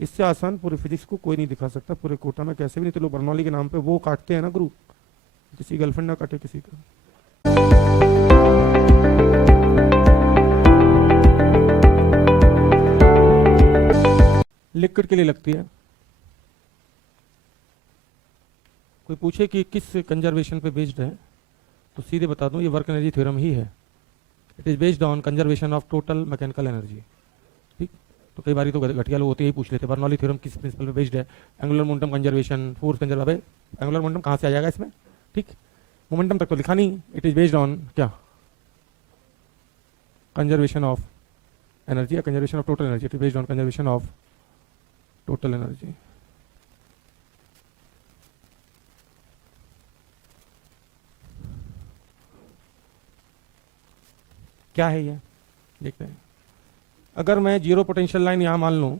इससे आसान पूरे फिजिक्स को कोई नहीं दिखा सकता पूरे कोटा में, कैसे भी नहीं। तो लोग बर्नौली के नाम पे वो काटते हैं ना गुरु, किसी गर्लफ्रेंड ना काटे किसी का। लिक्विड के लिए लगती है। कोई पूछे कि किस कंजर्वेशन पे बेस्ड है, तो सीधे बता दूं ये वर्क एनर्जी थ्योरम ही है। It is based on conservation of total mechanical energy. ठीक, तो कई बार तो घटिया लोग होते ही पूछ लेते हैं बर्नौली थ्योरम किस प्रिंसिपल पे बेस्ड है। Angular momentum conservation, force conservation. Angular momentum कहाँ से आ जाएगा इसमें? ठीक, मोमेंटम तक तो लिखा नहीं। इट इज बेस्ड ऑन क्या? कंजर्वेशन ऑफ एनर्जी या conservation of total energy. It is based on conservation of total energy. क्या है ये देखते हैं। अगर मैं जीरो पोटेंशियल लाइन यहां मान लूं,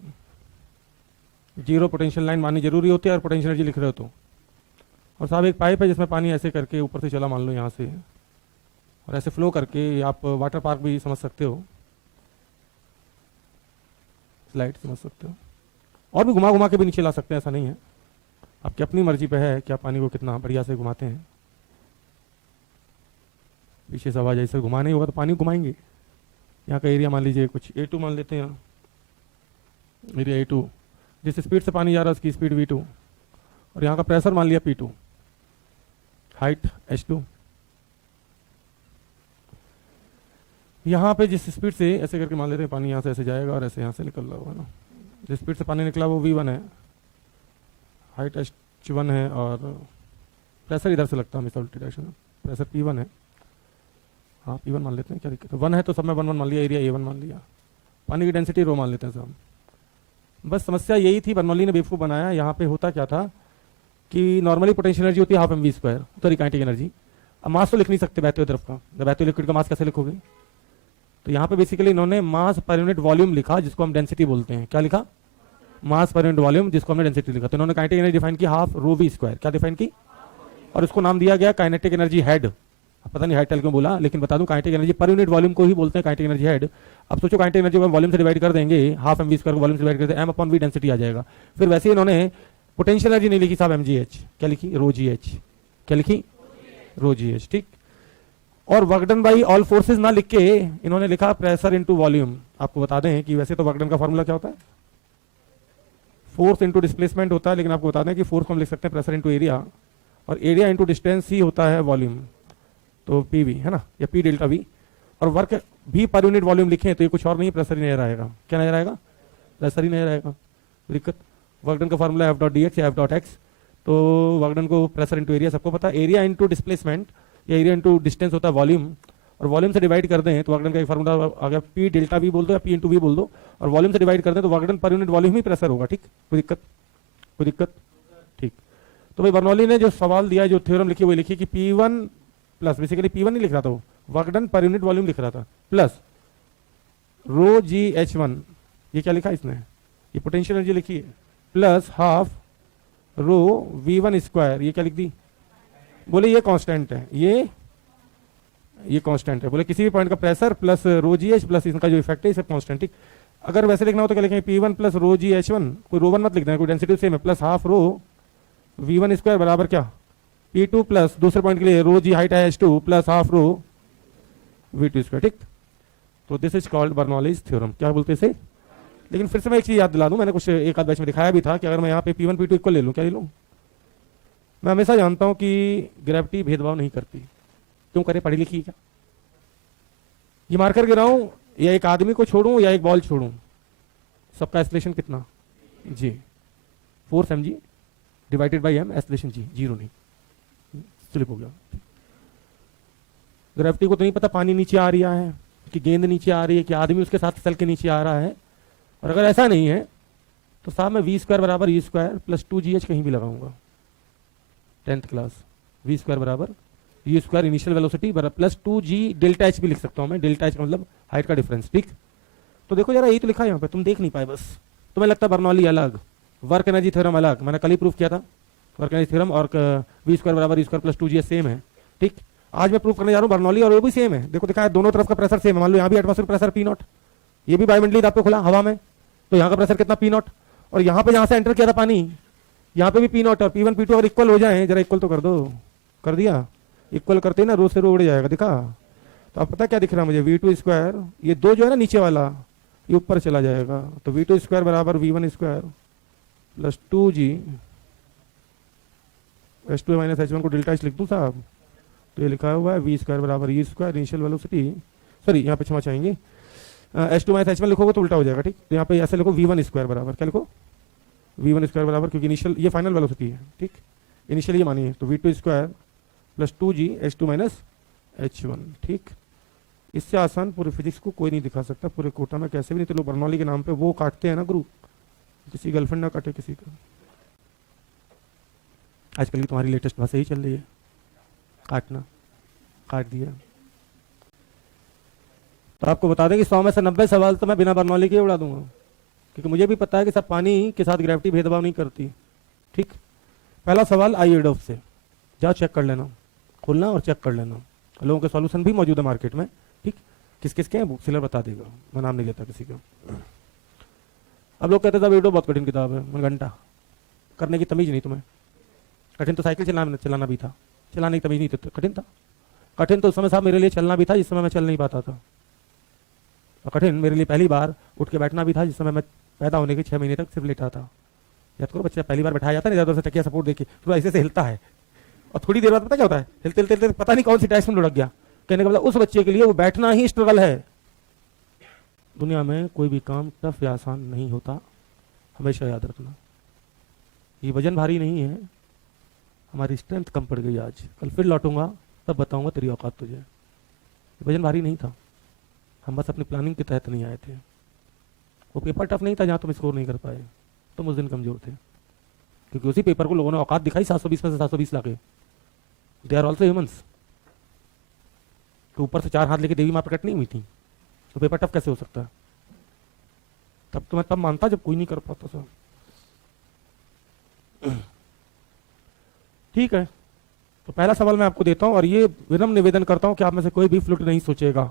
जीरो पोटेंशियल लाइन माननी जरूरी होती है और पोटेंशियल एनर्जी लिख रहे हो तो, और साहब एक पाइप है जिसमें पानी ऐसे करके ऊपर से चला मान लो यहां से, और ऐसे फ्लो करके, आप वाटर पार्क भी समझ सकते हो, स्लाइड समझ सकते हो, और भी घुमा घुमा के भी नीचे ला सकते हैं, ऐसा नहीं है। आपकी अपनी मर्जी पे है कि आप पानी को कितना बढ़िया से घुमाते हैं। पीछे से आवाज ऐसे घुमाना ही होगा तो पानी घुमाएंगे। यहाँ का एरिया मान लीजिए कुछ A2 मान लेते हैं, एरिया A2, जिस स्पीड से पानी जा रहा है उसकी स्पीड V2, और यहाँ का प्रेशर मान लिया P2, हाइट H2। यहाँ पे जिस स्पीड से ऐसे करके मान लेते हैं पानी यहाँ से ऐसे जाएगा और ऐसे यहाँ से निकल रहा होगा ना, जिस स्पीड से पानी निकला वो V1 है, हाइट H1 है, और प्रेशर इधर से लगता है हमेशा उल्टी डायरेक्शन में, प्रेशर P1 है। हाँ P1 मान लेते हैं, क्या दिक्कत है? 1 है तो सब में 1 1 मान लिया, एरिया A1 मान लिया, पानी की डेंसिटी रो मान लेते हैं सब। बस समस्या यही थी, बर्नौली ने बेवकूफ़ बनाया। यहाँ पे होता क्या था कि नॉर्मली पोटेंशियल एनर्जी होती है हाफ mv², तो काइनेटिक एनर्जी। अब मास तो लिख नहीं सकते बहते हुए तरफ का, जब बहते हुए लिक्विड का मास कैसे लिखोगे? तो यहाँ पे बेसिकली इन्होंने मास पर यूनिट वॉल्यूम लिखा, जिसको हम डेंसिटी बोलते हैं। क्या लिखा? मास पर यूनिट वॉल्यूम, जिसको हमने डेंसिटी लिखा। तो इन्होंने काइनेटिक एनर्जी डिफाइन की हाफ ρv²। क्या डिफाइन की? और उसको नाम दिया गया काइनेटिक एनर्जी हेड। पता नहीं हाइट टेल क्यों बोला, लेकिन बता दूं काइनेटिक एनर्जी पर यूनिट वॉल्यूम को ही बोलते हैं काइनेटिक एनर्जी हेड। अब सोचो काइनेटिक एनर्जी को वॉल्यूम से डिवाइड कर देंगे, हाफ mv² को वॉल्यूम से डिवाइड कर देंगे, m/v डेंसिटी आ जाएगा। फिर वैसे ही इन्होंने पोटेंशियल एनर्जी नहीं लिखी साहब mgh, क्या लिखी? ρgh। क्या लिखी? ρgh। ठीक, और work done by all forces ना लिख के इन्होंने लिखा प्रेशर इनटू वॉल्यूम। आपको बता दें कि वैसे तो वर्क डन का फॉर्मूला क्या होता है? फोर्स इनटू डिस्प्लेसमेंट होता है, लेकिन आपको बता दें कि फोर्स को हम लिख सकते हैं प्रेशर इनटू एरिया, और एरिया इनटू डिस्टेंस ही होता है वॉल्यूम, तो PV है ना, या P डेल्टा V। और वर्क भी पर यूनिट वॉल्यूम लिखें तो ये कुछ और नहीं, प्रेशर ही नजर आएगा। क्या नजर आएगा? प्रेशर ही नजर आएगा। दिक्कत, वर्क डन का फॉर्मूला F.dx या F.x, तो वर्क डन को प्रेशर इनटू एरिया सबको पता है, एरिया इनटू डिस्प्लेसमेंट या एरिया इनटू डिस्टेंस होता है वॉल्यूम, और वॉल्यूम से डिवाइड कर दें तो वर्क डन का एक फॉर्मूला आ गया P डेल्टा V बोल दो या P इंटू V बोल दो, और वॉल्यूम से डिवाइड कर दें तो work done per unit volume ही प्रेशर होगा। ठीक, कोई दिक्कत? कोई दिक्कत? ठीक, तो भाई बर्नौली ने जो सवाल दिया, जो थ्योरम लिखी, वो लिखी कि P1 प्लस, बेसिकली P1 नहीं लिख रहा था वो, work done per unit volume लिख रहा था, प्लस ρgh1, ये क्या लिखा इसने? ये पोटेंशियल एनर्जी लिखी है, प्लस हाफ ρv1², ये क्या लिख दी? बोले ये कांस्टेंट है, ये कांस्टेंट है। बोले किसी भी पॉइंट का प्रेशर प्लस ρgh प्लस इनका जो इफेक्ट है, सब कांस्टेंट। ठीक, अगर वैसे लिखना हो तो क्या लिखेंगे? P1 प्लस ρgh1, कोई ρ1 मत लिख देना, कोई डेंसिटी सेम है, प्लस हाफ ρv1² बराबर क्या? P2 प्लस दूसरे पॉइंट के लिए ρg हाइट है H2 प्लस हाफ ρv2²। ठीक, तो this is called Bernoulli's theorem. क्या बोलते हैं इसे? लेकिन फिर से मैं एक चीज याद दिला दूं, मैंने कुछ एक आध बैच में दिखाया भी था कि अगर मैं यहाँ पे P1 P2 इक्वल ले लूं, क्या ले लूं? मैं हमेशा जानता हूं कि ग्रेविटी भेदभाव नहीं करती। क्यों करे? पढ़ी लिखी क्या? ये मार्कर गिराऊं या एक आदमी को छोड़ूं या एक बॉल छोड़ूं, सबका एक्सेलरेशन कितना? जी, force mg divided by m, acceleration g, zero नहीं, स्लिप हो गया। ग्रेविटी को तो नहीं पता पानी नीचे आ रहा है कि गेंद नीचे आ रही है कि आदमी उसके साथ चल के नीचे आ रहा है। और अगर ऐसा नहीं है तो साहब मैं v² बराबर e² प्लस 2gh कहीं भी लगाऊंगा, 10th क्लास। v² बराबर e² इनिशियल वेलोसिटी बराबर प्लस 2g डेल्टा h भी लिख सकता हूं मैं, डेल्टा h का मतलब हाइट का डिफरेंस। ठीक, तो देखो जरा यही तो लिखा है यहाँ पे, तुम देख नहीं पाए बस। तुम्हें लगता है बर्नौली अलग, वर्क एनर्जी थ्योरम अलग। मैंने कल ही प्रूफ किया था वर्क एनर्जी थ्योरम और v² बराबर e² प्लस 2gh सेम है। ठीक, आज मैं प्रूफ करने जा रहा हूँ बर्नौली और वो भी सेम है। देखो दिखा है, दोनों तरफ का प्रेशर सेम है। मान लो यहाँ भी एटमॉस्फेरिक प्रेशर P0, ये भी बायोमेंटली आपको खुला हवा में, तो यहाँ का प्रेशर कितना? P0, और यहाँ पे जहाँ से एंटर किया था पानी, यहाँ पे भी पी नॉट और P1 P2 अगर इक्वल हो जाए, जरा इक्वल तो कर दो, कर दिया, इक्वल करते ही ना रो से रो उड़ जाएगा, दिखा। तो अब पता क्या दिख रहा है मुझे, V2 स्क्वायर, ये दो जो है ना नीचे वाला, ये ऊपर चला जाएगा, तो V2 स्क्वायर बराबर V1 square plus 2G H2 minus H1 को डेल्टा H लिख दूँ साहब, तो ये लिखा हुआ है V स्क्वायर बराबर E square initial velocity, sorry यहाँ पे क्षमा चाहेंगे, H2 माइनस H1 लिखोगे तो उल्टा हो जाएगा, ठीक। तो यहाँ पे ऐसे लिखो V1 स्क्वायर बराबर, क्या लिखो, V1 स्क्वायर बराबर, क्योंकि इनिशियल ये फाइनल वेलोसिटी है, ठीक, इनिशियल ये मानिए, तो V2 square plus 2G H2 minus H1, ठीक। इससे आसान पूरे फिजिक्स को कोई नहीं दिखा सकता पूरे कोटा में, कैसे भी नहीं, तो लोग बर्नौली के नाम पे वो काटते हैं ना ग्रुप, किसी गर्लफ्रेंड ना काटे किसी का। आजकल की तुम्हारी लेटेस्ट भाषा ही चल रही है, काटना, काट दिया। तो आपको बता दें कि 100 में से 90 सवाल तो मैं बिना बर्नौली के उड़ा दूंगा, क्योंकि मुझे भी पता है कि सब पानी के साथ ग्रेविटी भेदभाव नहीं करती, ठीक। पहला सवाल आई एडोफ से, जाओ चेक कर लेना, खोलना और चेक कर लेना, लोगों के सॉल्यूशन भी मौजूद है मार्केट में, ठीक। किस किस के हैं बुक सेलर बता देगा, मैं नाम नहीं लेता किसी का। अब लोग कहते थे एडोफ बहुत कठिन किताब है, मैं घंटा करने की तमीज नहीं तुम्हें, कठिन तो साइकिल चलाना भी था, चलाने की तमीज नहीं थी, कठिन था। कठिन तो उस समय साहब मेरे लिए चलना भी था जिस समय मैं चल नहीं पाता था, और कठिन मेरे लिए पहली बार उठ के बैठना भी था जिस समय मैं पैदा होने के 6 महीने तक सिर्फ लेटा था। याद करो बच्चा पहली बार बैठाया जाता है ना, इधर से तकिया सपोर्ट देके थोड़ा ऐसे से हिलता है, और थोड़ी देर बाद पता क्या होता है, हिलते हिलते हिलते पता नहीं कौन सी टैक्स में लुढ़क गया। कहने का मतलब उस बच्चे के लिए वो बैठना ही स्ट्रगल है। दुनिया में कोई भी काम टफ या आसान नहीं होता, हमेशा याद रखना। ये वजन भारी नहीं है, हमारी स्ट्रेंथ कम पड़ गई आज, कल फिर लौटूंगा तब बताऊंगा तेरी औकात तुझे। वजन भारी नहीं था, हम बस अपनी प्लानिंग के तहत नहीं आए थे। वो पेपर टफ नहीं था जहां तुम स्कोर नहीं कर पाए, तुम उस दिन कमजोर थे, क्योंकि उसी पेपर को लोगों ने औकात दिखाई 720 में से 720 लाके। They are also humans. तो ऊपर से 4 हाथ लेके देवी मां प्रकट नहीं हुई थी, तो पेपर टफ कैसे हो सकता है? तब तो मैं तब मानता जब कोई नहीं कर पाता सर। ठीक है, तो पहला सवाल मैं आपको देता हूं, और ये विनम्र निवेदन करता हूं कि आप में से कोई भी फ्लूइड नहीं सोचेगा।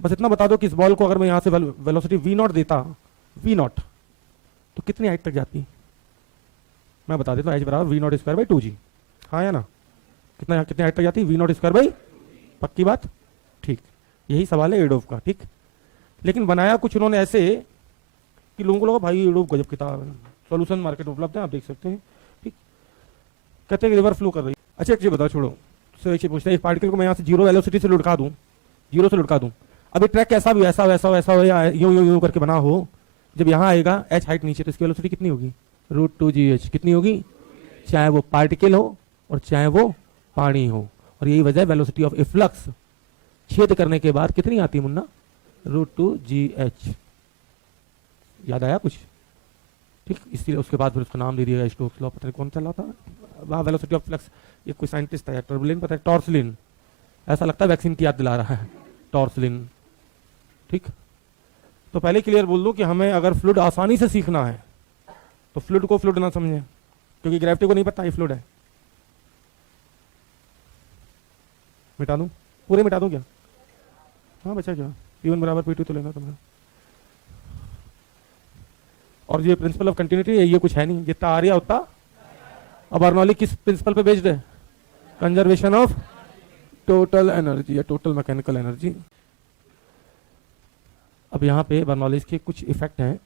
बस इतना बता दो कि इस बॉल को अगर मैं यहां से वेलोसिटी V0 देता, V0 तो कितनी हाइट तक जाती? मैं बता देता हूं, H बराबर V0 स्क्वायर बाई 2G। हाँ या ना? कितनी हाइट तक जाती? V0 स्क्वायर बाई, पक्की बात? ठीक, यही सवाल है एडोफ का, ठीक। लेकिन बनाया कुछ उन्होंने ऐसे कि लोगों को लगा भाई एडोफ गजब किताब है, सॉल्यूशन मार्केट उपलब्ध है, आप देख सकते हैं, ठीक। कहते हैं रिवर फ्लो कर रही। अच्छा एक चीज बताओ, छोड़ो, तो एक चीज पूछते हैं, एक पार्टिकल को मैं यहाँ से 0 वेलोसिटी से लुढ़का दूं, 0 से लुढ़का दूं, अभी ट्रैक कैसा भी ऐसा वैसा वैसा हो या यूं यूं यूं करके बना हो, जब यहाँ आएगा h हाइट नीचे, तो इसकी वेलोसिटी कितनी होगी? √2gh। कितनी होगी? चाहे वो पार्टिकल हो और चाहे वो पानी हो। और यही वजह है वेलोसिटी ऑफ इफ्लक्स छेद करने के बाद कितनी आती है मुन्ना? √2gh। याद आया कुछ? ठीक, इसलिए उसके बाद फिर उसका नाम दे दिया स्टोक्स लॉ, पता नहीं कौन चला था वहाँ, वेलोसिटी ऑफ फ्लक्स। ये कोई साइंटिस्ट था, टर्बुलिन पता है, टॉर्सलिन, ऐसा लगता है वैक्सीन की याद दिला रहा है, टॉर्सलिन, ठीक। तो पहले क्लियर बोल दूं कि हमें अगर फ्लूइड आसानी से सीखना है तो फ्लूइड को फ्लूइड ना समझें, क्योंकि ग्रेविटी को नहीं पता ये फ्लूइड है। मिटा दूं, पूरे मिटा दूं क्या? हाँ बचा क्या? P1 बराबर P2 तो लेना तुम्हें। और ये प्रिंसिपल ऑफ कंटिन्यूटी ये कुछ है नहीं, जितना आ रहा उतना। अब बर्नौली किस प्रिंसिपल पे बेस्ड है? कंजर्वेशन ऑफ टोटल एनर्जी या टोटल मैकेनिकल एनर्जी। अब यहाँ पे बर्नौली के कुछ इफेक्ट हैं,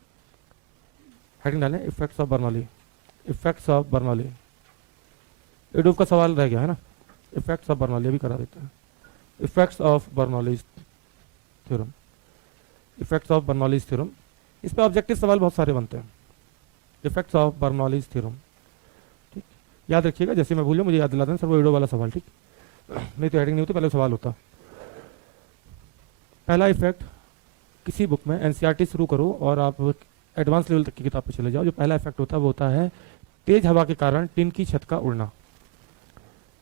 हेडिंग डालें, effects of Bernoulli. Effects of Bernoulli, एडोफ का सवाल रह गया है ना, इफेक्ट्स ऑफ बर्नौली भी करा देते हैं। Effects of Bernoulli's theorem, effects of Bernoulli's theorem, इस पे ऑब्जेक्टिव सवाल बहुत सारे बनते हैं। इफेक्ट्स ऑफ बर्नौलीज थ्योरम, ठीक, याद रखिएगा, जैसे मैं भूल मुझे याद दिला दें सर वो एडोफ वाला सवाल, ठीक। नहीं तो हेडिंग नहीं होती, पहले सवाल होता। पहला इफेक्ट किसी बुक में एनसीईआरटी शुरू करो और आप एडवांस लेवल तक की किताब पे चले जाओ, जो पहला इफेक्ट होता है वो होता है तेज हवा के कारण टिन की छत का उड़ना,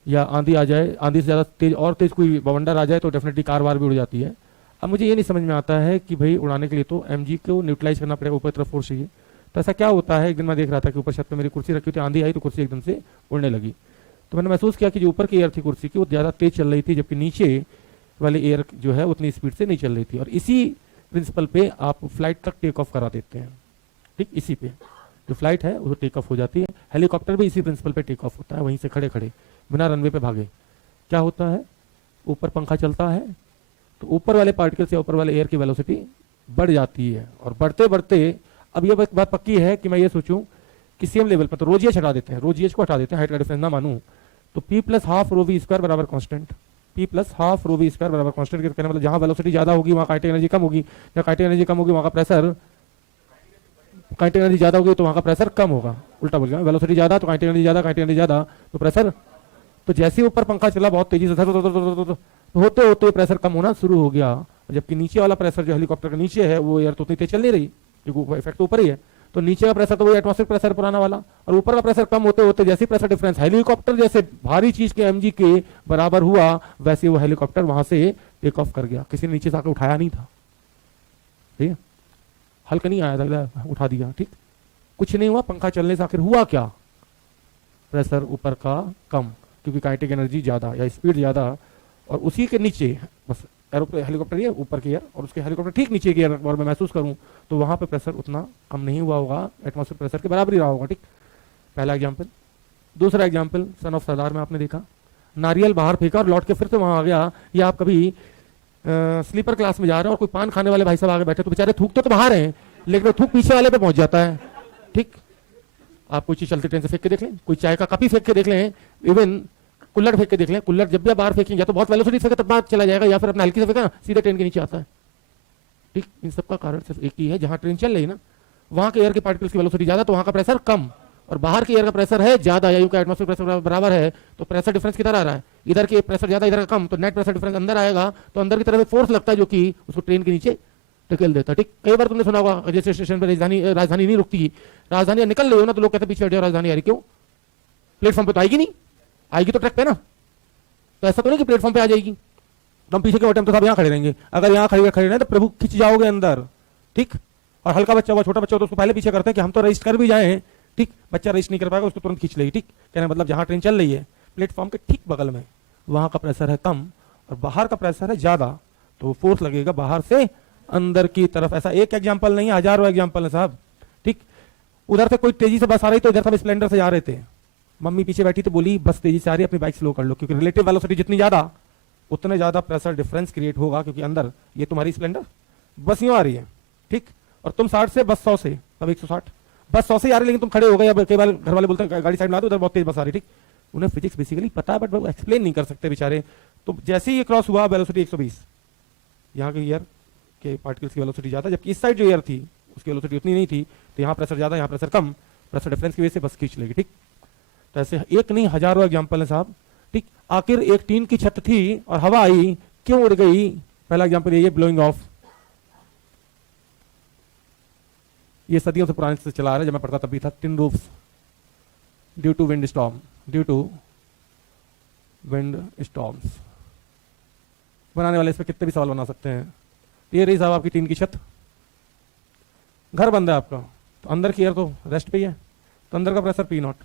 या आंधी आ जाए, आंधी से ज़्यादा तेज और तेज कोई बवंडर आ जाए तो डेफिनेटली कार वार भी उड़ जाती है। अब मुझे ये नहीं समझ में आता है कि भाई उड़ाने के लिए तो mg को न्यूट्रलाइज करना पड़ेगा, ऊपर तरफ फोर्स चाहिए। तो ऐसा क्या होता है, एक दिन मैं देख रहा था कि ऊपर छत पे मेरी कुर्सी रखी थी, आंधी आई तो कुर्सी एकदम से उड़ने लगी। तो मैंने महसूस किया कि जो ऊपर की एयर थी कुर्सी की वो ज़्यादा तेज चल रही थी, जबकि नीचे वाली एयर जो है उतनी स्पीड से नहीं चल रही थी। और इसी प्रिंसिपल पे आप फ्लाइट तक टेक ऑफ करा देते हैं, ठीक, इसी पे जो फ्लाइट है वो टेक ऑफ हो जाती है। हेलीकॉप्टर भी इसी प्रिंसिपल पे टेक ऑफ होता है, वहीं से खड़े खड़े बिना रनवे पे भागे। क्या होता है, ऊपर पंखा चलता है तो ऊपर वाले पार्टिकल्स या ऊपर वाले एयर की वेलोसिटी बढ़ जाती है, और बढ़ते बढ़ते अब ये बात पक्की है कि मैं ये सोचूं कि सेम लेवल पर तो रो जी एच हटा देते हैं, रो जी एच को हटा देते हैं, हाइट का डिफरेंस ना मानूं तो p plus half rho v square बराबर constant, p plus half rho v square बराबर कांस्टेंट। कहने मतलब जहां वेलोसिटी ज्यादा होगी वहां काइनेटिक एनर्जी कम होगी, जहां काइनेटिक एनर्जी कम होगी वहां का प्रेशर, काइनेटिक एनर्जी ज्यादा होगी तो वहां का प्रेशर कम होगा। उल्टा बोल गया, वेलोसिटी ज्यादा तो काइनेटिक एनर्जी ज्यादा, काइनेटिक एनर्जी ज्यादा तो प्रेशर। तो जैसे ऊपर पंखा चला बहुत तेजी से तो होते होते प्रेशर कम होना शुरू हो गया, जबकि नीचे वाला प्रेशर जो हेलीकॉप्टर के नीचे है वो एयर तो उतनी तेज चल नहीं रही क्योंकि इफेक्ट ऊपर ही है, तो नीचे का प्रेशर तो वही एटमॉस्फेरिक प्रेशर पुराना वाला, और ऊपर का प्रेशर कम होते होते जैसे प्रेशर डिफरेंस हेलीकॉप्टर जैसे भारी चीज के एमजी के बराबर हुआ वैसे वो हेलीकॉप्टर वहां से टेक ऑफ कर गया। किसी ने नीचे से आकर उठाया नहीं था, ठीक है, हल्का नहीं आया था, उठा दिया, ठीक, कुछ नहीं हुआ। पंखा चलने से आखिर हुआ क्या, प्रेशर ऊपर का कम क्योंकि काइनेटिक एनर्जी ज्यादा या स्पीड ज्यादा, और उसी के नीचे बस एरोप्लेन हेलीकॉप्टर ये ऊपर की एयर और उसके हेलीकॉप्टर ठीक नीचे की एयर और मैं महसूस करूं तो वहां पे प्रेशर उतना कम नहीं हुआ होगा, एटमॉस्फेरिक प्रेशर के बराबर ही रहा होगा, ठीक। पहला एग्जांपल। दूसरा एग्जांपल सन ऑफ सरदार में आपने देखा नारियल बाहर फेंका और लौट के फिर से वहां आ गया, या आप कभी स्लीपर क्लास में जा रहे हैं और कोई पान खाने वाले भाई साहब आगे बैठे तो बेचारे थूकते तो बाहर हैं लेकिन थूक पीछे वाले पे पहुंच जाता है, ठीक। आप कोई चीज चलती ट्रेन से फेंक के देख लें, कोई चाय का कप ही फेंक के देख लें, इवन कुल्लड़ फेंक के देख लें, कुल्लड़ जब भी बाहर फेंकेंगे या तो बहुत वेलोसिटी फेंके तब बाहर चला जाएगा या फिर अपना हल्की से फेंका सीधे ट्रेन के नीचे आता है, ठीक। इन सबका कारण सिर्फ एक ही है, जहां ट्रेन चल रही है ना वहां के एयर के पार्टिकल्स की वेलोसिटी ज्यादा तो वहां का प्रेशर कम, और बाहर के एयर का प्रेशर है ज्यादा या यूं एटमॉस्फेरिक प्रेशर बराबर है तो प्रेशर डिफरेंस किधर आ रहा है, इधर के प्रेशर ज्यादा इधर का कम, तो नेट प्रेशर डिफरेंस अंदर आएगा तो अंदर की तरफ फोर्स लगता है जो कि उसको ट्रेन के नीचे टिकल देता है, ठीक। कई बार तुमने सुना होगा जैसे स्टेशन पर राजधानी नहीं रुकती, राजधानी निकल रही हो ना तो लोग कहते पीछे बैठे राजधानी आ रही, क्यों, प्लेटफॉर्म पे तो आएगी नहीं, आएगी तो ट्रैक पे ना, तो ऐसा तो नहीं कि प्लेटफॉर्म पे आ जाएगी तो हम पीछे के बटन तो सब यहाँ खड़े रहेंगे, अगर यहाँ खड़े रहे तो प्रभु खिंच जाओगे अंदर, ठीक। और हल्का बच्चा हुआ छोटा बच्चा हो तो उसको पहले पीछे करते हैं कि हम तो रजिस्ट कर भी जाए, ठीक, बच्चा रजिस्ट नहीं कर पाएगा उसको तुरंत खींच लेगी, ठीक। कहने मतलब जहां ट्रेन चल रही है प्लेटफॉर्म के ठीक बगल में वहां का प्रेशर है कम और बाहर का प्रेशर है ज्यादा, तो फोर्स लगेगा बाहर से अंदर की तरफ। ऐसा एक एग्जाम्पल नहीं, हजारों एग्जाम्पल है साहब, ठीक। उधर से कोई तेजी से बस आ रही तो इधर सब स्प्लेंडर से जा रहे थे, मम्मी पीछे बैठी तो बोली बस तेजी से आ रही है अपनी बाइक स्लो कर लो, क्योंकि रिलेटिव वेलोसिटी जितनी ज्यादा उतने ज्यादा प्रेशर डिफरेंस क्रिएट होगा, क्योंकि अंदर ये तुम्हारी स्प्लेंडर बस यूं आ रही है, ठीक, और तुम 60 से बस 100 से तब 160, बस 100 से आ रही लेकिन तुम खड़े हो गए, या कई बार घर वाले बोलते हैं गाड़ी साइड में ला दो उधर बहुत तेज बस आ रही, ठीक। उन्हें फिजिक्स बेसिकली पता है बट वो एक्सप्लेन नहीं कर सकते बेचारे, तो जैसे ही ये क्रॉस हुआ वेलोसिटी 120, यहाँ के एयर के पार्टिकल्स की वेलोसिटी ज्यादा, जबकि इस साइड जो एयर थी उसकी वेलोसिटी उतनी नहीं थी, तो यहाँ प्रेशर ज्यादा यहाँ प्रेशर कम, प्रेशर डिफरेंस की वजह से बस खींच लेगी, ठीक। तो ऐसे एक नहीं हजारों एग्जाम्पल है साहब, ठीक। आखिर एक टीन की छत थी और हवा आई क्यों उड़ गई, पहला एग्जाम्पल ये ब्लोइंग ऑफ, ये सदियों से पुराने से चला रहा है, जब मैं पढ़ता तब भी था, tin roofs due to wind storm, due to wind storms. बनाने वाले इस पर कितने भी सवाल बना सकते हैं। ये रही साहब आपकी टीन की छत, घर बंद है आपका तो अंदर की एयर तो रेस्ट पे ही है, तो अंदर का प्रेशर पी नॉट,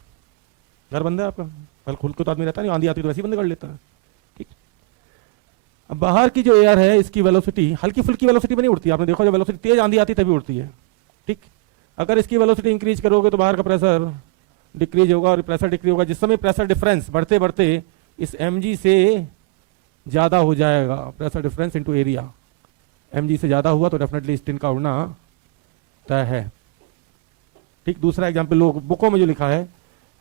घर बंद है आपका, कल खुल को तो आदमी रहता नहीं, आंधी आती तो वैसे ही बंद कर लेता है, ठीक। अब बाहर की जो एयर है इसकी वेलोसिटी हल्की फुल्की वेलोसिटी में नहीं उड़ती, आपने देखो जब वेलोसिटी तेज आंधी आती तभी उड़ती है, ठीक। अगर इसकी वेलोसिटी इंक्रीज करोगे तो बाहर का प्रेशर डिक्रीज होगा और प्रेशर डिक्रीज होगा, जिस समय प्रेशर डिफरेंस बढ़ते बढ़ते इस mg से ज्यादा हो जाएगा, pressure difference into area mg से ज्यादा हुआ तो डेफिनेटली इस टिन का उड़ना तय है, ठीक। दूसरा एग्जांपल लोग बुकों में जो लिखा है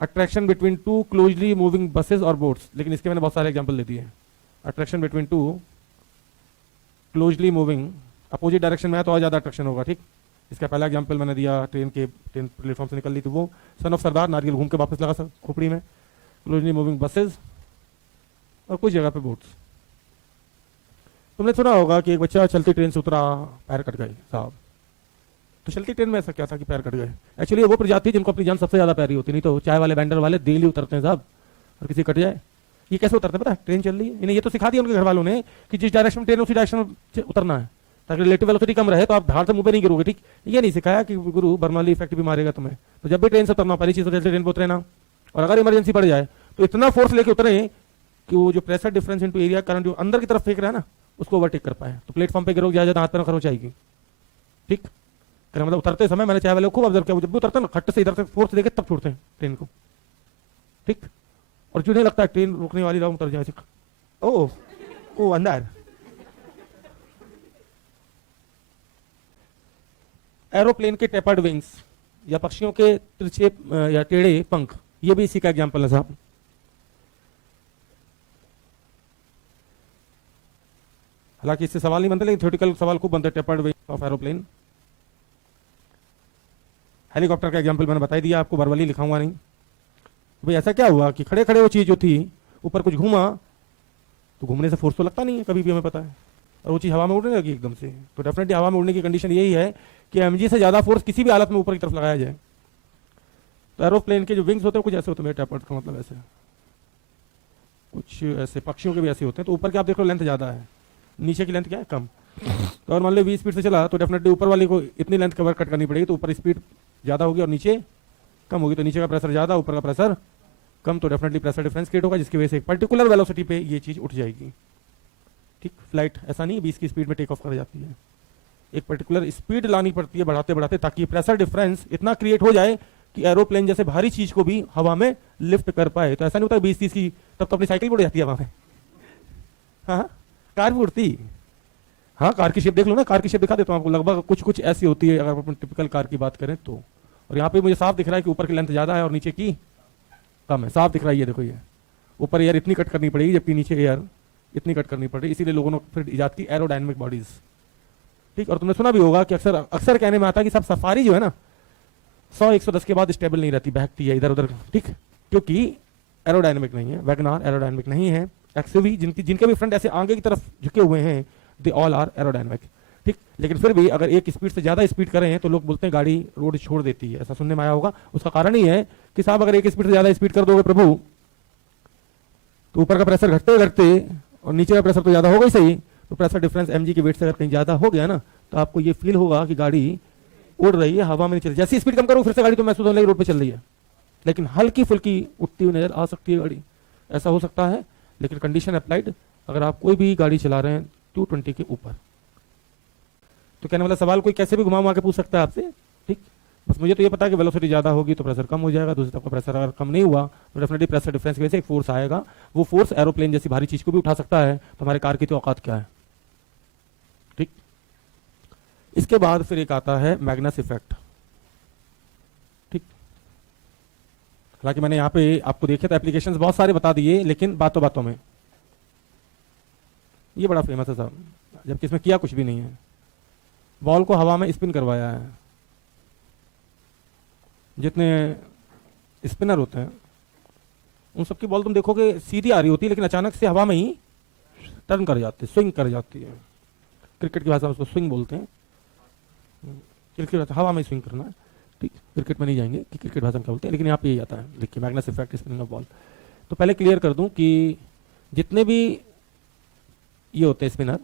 attraction between two closely moving buses और बोट्स, लेकिन इसके मैंने बहुत सारे एग्जांपल दे दिए। Attraction between two closely moving, opposite direction में है तो और ज्यादा अट्रैक्शन होगा, ठीक। इसका पहला एग्जांपल मैंने दिया, ट्रेन प्लेटफॉर्म से निकल ली तो वो सन ऑफ सरदार, नारियल घूम के वापस लगा सर खोपड़ी में, क्लोजली मूविंग बसेस और कुछ जगह पे बोट्स। तुमने सुना होगा कि एक बच्चा चलती ट्रेन से उतरा, पैर कट गए साहब, तो चलती ट्रेन में ऐसा क्या था कि पैर कट गए, एक्चुअली वो प्रजाति है जिनको अपनी जान सबसे ज्यादा प्यारी होती, नहीं तो चाय वाले वेंडर वाले डेली उतरते हैं साहब, और किसी कट जाए ये कैसे उतरते हैं पता है, ट्रेन चल रही है, इन्हें ये तो सिखा दिया उनके घर वालों ने कि जिस डायरेक्शन में ट्रेन उसी डायरेक्शन में उतरना है ताकि रिलेटिव वेलोसिटी कम रहे, तो आप धार से मुंह पे नहीं गिरोगे, ठीक। ये नहीं सिखाया कि गुरु बर्नौली इफेक्ट भी मारेगा तुम्हें, तो जब भी ट्रेन से उतरना पहली चीज तो ट्रेन पर उतरेना, और अगर इमरजेंसी पड़ जाए तो इतना फोर्स लेके उतरे कि वो जो pressure difference into area current जो अंदर की तरफ फेंक रहा है ना उसको ओवरटेक कर पाए, तो प्लेटफॉर्म पे गिरोगे ज्यादा हाथ पैर खरोच आएगी, ठीक। कहने मतलब उतरते समय मैंने चाय वाले को खूब ऑब्जर्व किया, वो जब भी उतरते हैं ना खट्ट से इधर से फोर्स देके तब छोड़ते हैं ट्रेन को, ठीक। और जिन्हें लगता है ट्रेन रुकने वाली, उतर जाए, ओ ओ अंदर। एरोप्लेन के टेपर्ड विंग्स या पक्षियों के तिरछे या टेढ़े पंख, ये भी इसी का एग्जाम्पल है साहब। हालांकि इससे सवाल नहीं बनते, लेकिन थ्योरेटिकल सवाल खूब बनते, tapered wings of aeroplane. Helicopter का एग्जाम्पल मैंने बता दिया आपको, वर्बली लिखाऊंगा नहीं। भाई ऐसा क्या हुआ कि खड़े खड़े वो चीज जो थी ऊपर कुछ घूमा, तो घूमने से फोर्स तो लगता नहीं है कभी भी, हमें पता है, और वो चीज हवा में उड़ने लगी एकदम से, तो डेफिनेटली हवा में उड़ने की कंडीशन यही है कि mg से ज्यादा फोर्स किसी भी हालत में ऊपर की तरफ लगाया जाए। तो एरोप्लेन के जो विंग्स होते हैं कुछ ऐसे होते हैं, टेपर्ड का मतलब ऐसे, कुछ ऐसे पक्षियों के भी ऐसे होते हैं। तो ऊपर के आप देख लो लेंथ ज्यादा है, नीचे की लेंथ क्या है, कम। तो और मान लो 20 स्पीड से चला तो डेफिनेटली ऊपर वाले को इतनी लेंथ कवर कट करनी पड़ेगी, तो ऊपर स्पीड ज्यादा होगी और नीचे कम होगी, तो नीचे का प्रेशर ज्यादा, ऊपर का प्रेशर कम, तो डेफिनेटली प्रेशर डिफरेंस क्रिएट होगा, जिसकी वजह से एक पर्टिकुलर वेलोसिटी पे ये चीज उठ जाएगी, ठीक। फ्लाइट ऐसा नहीं 20 की स्पीड में टेक ऑफ कर जाती है, एक पर्टिकुलर स्पीड लानी पड़ती है बढ़ाते बढ़ाते, ताकि प्रेशर डिफरेंस इतना क्रिएट हो जाए कि एरोप्लेन जैसे भारी चीज को भी हवा में लिफ्ट कर पाए। तो ऐसा नहीं होता 20-30 की, तब तो अपनी साइकिल भी उड़ जाती है हवा में। हाँ कार भी उड़ती, हाँ कार की शेप देख लो ना, कार की शेप दिखा देता हूँ आपको, लगभग कुछ कुछ ऐसी होती है अगर अपन टिपिकल कार की बात करें तो। और यहाँ पे मुझे साफ दिख रहा है कि ऊपर की लेंथ ज्यादा है और नीचे की कम है, साफ दिख रहा है, ये देखो, ये ऊपर एयर इतनी कट करनी पड़ेगी जबकि नीचे एयर इतनी कट करनी पड़ रही, इसीलिए लोगों ने फिर इजाद की एरोडायनेमिक बॉडीज, ठीक। और तुमने सुना भी होगा कि अक्सर अक्सर कहने में आता है कि सब सफारी जो है ना 100-110 के बाद स्टेबल नहीं रहती, बहकती है इधर उधर, ठीक, क्योंकि एरोडायनेमिक नहीं है। वैगनार एरोडायनेमिक नहीं है, एक्सयूवी जिनके भी फ्रंट ऐसे आगे की तरफ झुके हुए हैं, दे ऑल आर एरोडायनेमिक, ठीक। लेकिन फिर भी अगर एक स्पीड से ज्यादा स्पीड करें तो लोग बोलते हैं गाड़ी रोड छोड़ देती है, ऐसा सुनने में आया होगा। उसका कारण ही है कि साहब अगर एक स्पीड से ज्यादा स्पीड कर दोगे प्रभु, तो ऊपर का प्रेशर घटते घटते और नीचे का प्रेशर तो ज्यादा होगा ही सही, तो प्रेशर डिफरेंस mg के वेट से अगर कहीं ज्यादा हो गया ना, तो आपको ये फील होगा कि गाड़ी उड़ रही है, हवा में नहीं चल रही। जैसी स्पीड कम करो फिर से गाड़ी तो महसूस होने लगी रोड पे चल रही है, लेकिन हल्की फुल्की उठती हुई नजर आ सकती है गाड़ी, ऐसा हो सकता है। लेकिन कंडीशन अप्लाइड अगर आप कोई भी गाड़ी चला रहे हैं 220 के ऊपर। तो कहने वाला सवाल कोई कैसे भी घुमा के पूछ सकता है आपसे, ठीक। बस मुझे तो ये पता है कि वेलोसिटी ज्यादा होगी तो प्रेशर कम हो जाएगा, दूसरी तरफ का प्रेशर अगर कम नहीं हुआ तो डेफिनेटली प्रेशर डिफरेंस की वजह से एक फोर्स आएगा, वो फोर्स एरोप्लेन जैसी भारी चीज को भी उठा सकता है। तो हमारे कार की तो औकात क्या है, ठीक। इसके बाद फिर एक आता है मैग्नस इफेक्ट, ठीक। हालांकि मैंने यहाँ पे आपको देखे तो एप्लीकेशंस बहुत सारे बता दिए, लेकिन बातों बातों में ये बड़ा फेमस है साहब, जबकि इसमें किया कुछ भी नहीं है। बॉल को हवा में स्पिन करवाया है, जितने स्पिनर होते हैं उन सबकी बॉल तुम देखोगे सीधी आ रही होती है, लेकिन अचानक से हवा में ही टर्न कर जाती है, स्विंग कर जाती है। क्रिकेट की भाषा में उसको स्विंग बोलते हैं, क्रिकेट हवा में स्विंग करना, ठीक। क्रिकेट में नहीं जाएंगे कि क्रिकेट भाषा में क्या बोलते हैं, लेकिन यहाँ पे यही आता है, देखिए Magnus effect spinning of ball. तो पहले क्लियर कर दूं कि जितने भी ये होते हैं स्पिनर,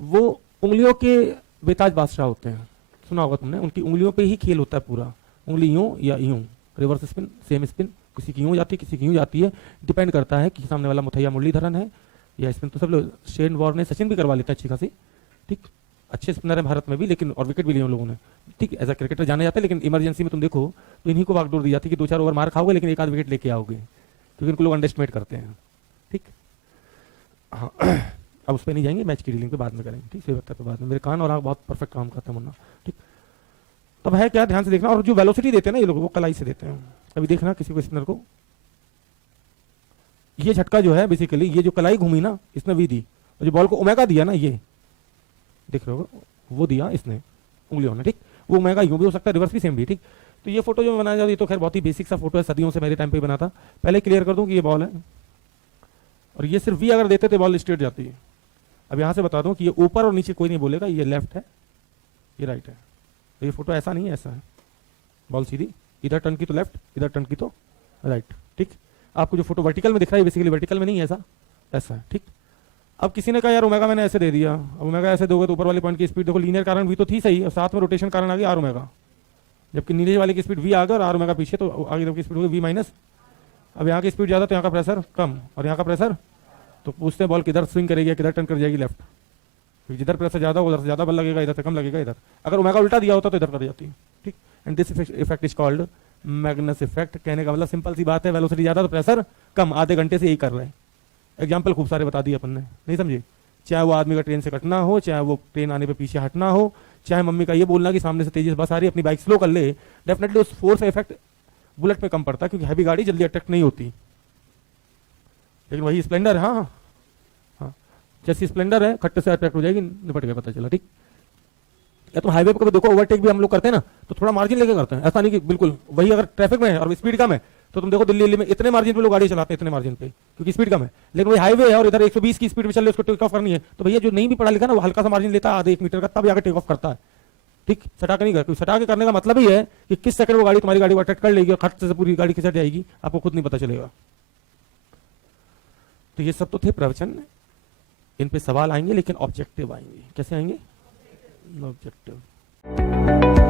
वो उंगलियों के बेताज बादशाह होते हैं, सुना होगा तुमने, उनकी उंगलियों पे ही खेल होता है पूरा, उंगली यूं या यूं, रिवर्स स्पिन सेम स्पिन, किसी की यूं जाती है किसी की यूं जाती है, डिपेंड करता है कि सामने वाला मुथैया मुरलीधरन है या स्पिन। तो सब लोग शेन वॉर्न सचिन भी करवा लेता है अच्छी खासी, ठीक। अच्छे स्पिनर है भारत में भी, लेकिन और विकेट भी लिए उन लोगों ने, ठीक। एज अ क्रिकेटर जाने जाते हैं, लेकिन इमरजेंसी में तुम देखो तो इन्हीं को बागडोर दी जाती है कि 2-4 ओवर मार खाओगे लेकिन एक आध विकेट लेके आओगे, क्योंकि इनको लोग अंडरएस्टिमेट करते हैं, ठीक। हाँ अब उस पर नहीं जाएंगे, मैच की डीलिंग पे बाद में करेंगे, ठीक। सेवकता पे बाद में, मेरे कान और आँख बहुत परफेक्ट काम करते हैं मुन्ना, ठीक। तब है क्या, ध्यान से देखना। और जो वेलोसिटी देते हैं ना ये लोग, वो कलाई से देते हैं। अभी देखना किसी को स्पिनर को, ये झटका जो है बेसिकली, ये जो कलाई घूमी ना इसने वी दी, और जो बॉल को ओमेगा दिया ना, ये देख रहे हो वो दिया इसने उंगलियों ने, ठीक। वो ओमेगा यूं भी हो सकता है, रिवर्स भी सेम भी, ठीक। तो ये फोटो जो बनाया जाता है, तो खैर बहुत ही बेसिक सा फोटो है, सदियों से मेरे टाइम पे बना था। पहले क्लियर कर दूं कि ये बॉल है, और ये सिर्फ वी अगर देते थे बॉल स्ट्रेट जाती है। अब यहां से बता दूं कि ये ऊपर और नीचे कोई नहीं बोलेगा, ये लेफ्ट है ये राइट है। तो ये फोटो ऐसा नहीं है, ऐसा है, बॉल सीधी, इधर टर्न की तो लेफ्ट, इधर टर्न की तो राइट, ठीक। आपको जो फोटो वर्टिकल में दिख रहा है बेसिकली वर्टिकल में नहीं है, ऐसा ऐसा है, ठीक। अब किसी ने कहा यार ओमेगा मैंने ऐसे दे दिया, अब ओमेगा ऐसे दोगे तो ऊपर वाले पॉइंट की स्पीड देखो, लीनियर कारण भी तो थी सही, और साथ में रोटेशन कारण आ गया आर ओमेगा, जबकि नीचे वाले की स्पीड वी आ गया और आर ओमेगा पीछे, तो आगे की स्पीड होगी वी माइनस। अब यहाँ की स्पीड ज्यादा तो यहाँ का प्रेशर कम, और यहाँ का प्रेशर, तो पूछते हैं बॉल किधर स्विंग करेगी, किधर टर्न कर जाएगी, लेफ्ट। क्योंकि जिधर प्रेशर ज्यादा हो उधर से ज्यादा बल लगेगा, इधर से कम लगेगा इधर। अगर ओमेगा उल्टा दिया होता तो इधर कर जाती, ठीक। And this effect is called Magnus effect. कहने का मतलब सिंपल सी बात है, वेलोसिटी ज्यादा तो प्रेशर कम, आधे घंटे से यही कर रहे हैं। एग्जाम्पल खूब सारे बता दिए अपन ने, नहीं समझे? चाहे वो आदमी का ट्रेन से कटना हो, चाहे वो ट्रेन आने पे पीछे हटना हो, चाहे मम्मी का ये बोलना कि सामने से तेजी से बस आ रही है अपनी बाइक स्लो कर ले, डेफिनेटली उस फोर्स इफेक्ट बुलेट पे कम पड़ता है, क्योंकि हैवी गाड़ी जल्दी अट्रैक्ट नहीं होती। लेकिन वही स्प्लेंडर है, हाँ हाँ, जैसी स्प्लेंडर है खट्टे से अट्रैक्ट हो जाएगी, निपट गया, पता चला, ठीक। या तुम हाईवे पर कभी देखो, ओवरटेक भी हम लोग करते हैं ना, तो थोड़ा मार्जिन लेके करते हैं, ऐसा नहीं कि बिल्कुल वही। अगर ट्रैफिक में है और स्पीड कम है तो तुम देखो दिल्ली में इतने मार्जिन पे लोग गाड़ी चलाते हैं, इतने मार्जिन पे, क्योंकि स्पीड कम है। लेकिन वही हाईवे है और इधर 120 की स्पीड में चल रहे, उसको टेक ऑफ करनी है, तो भैया जो नहीं भी पढ़ा लिखा ना, वो हल्का सा मार्जिन लेता है, आधे 1 मीटर का, तब जाकर टेक ऑफ करता है, ठीक। सटा के नहीं करता, सटा के करने का मतलब ही है कि किस सेकंड वो गाड़ी तुम्हारी गाड़ी को अटैक कर लेगी और खट से पूरी गाड़ी खिसक जाएगी, आपको खुद नहीं पता चलेगा। तो ये सब तो थे प्रवचन, इन पे सवाल आएंगे, लेकिन ऑब्जेक्टिव आएंगे। कैसे आएंगे? ऑब्जेक्टिव।